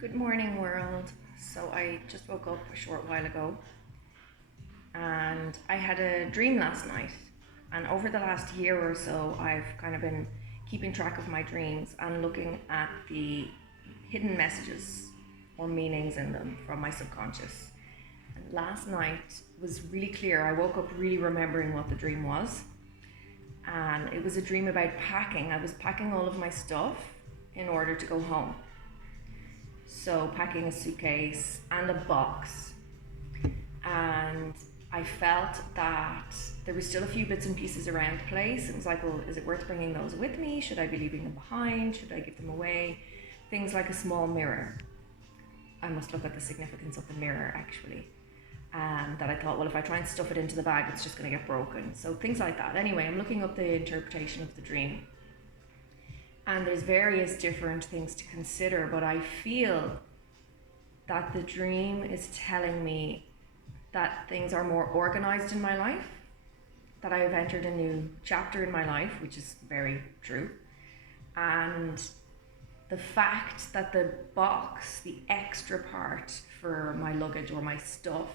Good morning, world. So, I just woke up a short while ago and I had a dream last night. And over the last year or so, I've kind of been keeping track of my dreams and looking at the hidden messages or meanings in them from my subconscious. And last night was really clear. I woke up really remembering what the dream was. And it was a dream about packing. I was packing all of my stuff in order to go home. So, packing a suitcase and a box. And I felt that there was still a few bits and pieces around the place. It was like, well, is it worth bringing those with me? Should I be leaving them behind? Should I give them away? Things like a small mirror. I must look at the significance of the mirror actually. That I thought, well, if I try and stuff it into the bag, it's just going to get broken. So things like that. Anyway, I'm looking up the interpretation of the dream. And there's various different things to consider, but I feel that the dream is telling me that things are more organized in my life, that I have entered a new chapter in my life, which is very true. And the fact that the box, the extra part for my luggage or my stuff,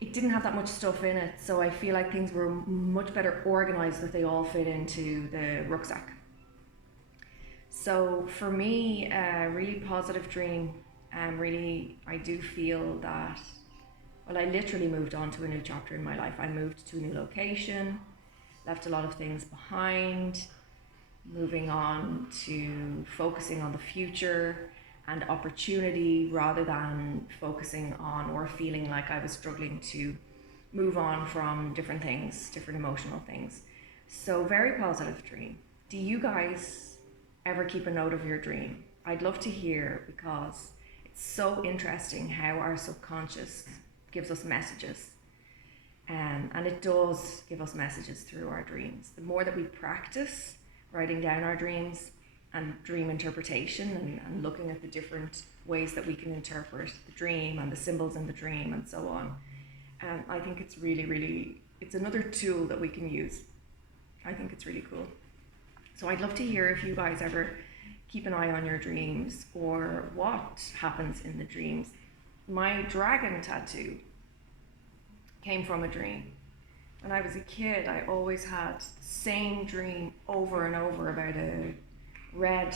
it didn't have that much stuff in it, so I feel like things were much better organized, that they all fit into the rucksack. So for me, a really positive dream. Really, I do feel that, well, I literally moved on to a new chapter in my life. I moved to a new location, left a lot of things behind, moving on to focusing on the future and opportunity rather than focusing on or feeling like I was struggling to move on from different things, different emotional things. So, very positive dream. Do you guys ever keep a note of your dream? I'd love to hear, because it's so interesting how our subconscious gives us messages. And it does give us messages through our dreams. The more that we practice writing down our dreams and dream interpretation and looking at the different ways that we can interpret the dream and the symbols in the dream and so on, I think it's really, really, it's another tool that we can use. I think it's really cool. So I'd love to hear if you guys ever keep an eye on your dreams or what happens in the dreams. My dragon tattoo came from a dream. When I was a kid, I always had the same dream over and over about a red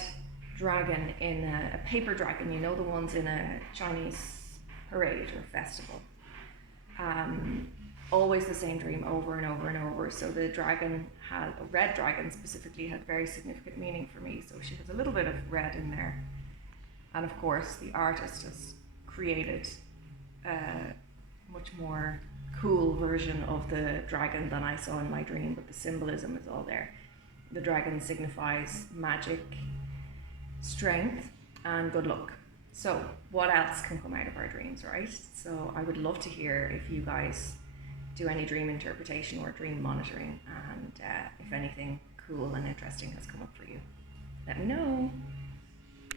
dragon in a paper dragon, you know, the ones in a Chinese parade or festival. Always the same dream over and over and over. So the dragon had, a red dragon specifically, had very significant meaning for me. So she has a little bit of red in there. And of course, the artist has created a much more cool version of the dragon than I saw in my dream, but the symbolism is all there. The dragon signifies magic, strength, and good luck. So, what else can come out of our dreams, right? So, I would love to hear if you guys do any dream interpretation or dream monitoring, and if anything cool and interesting has come up for you. Let me know.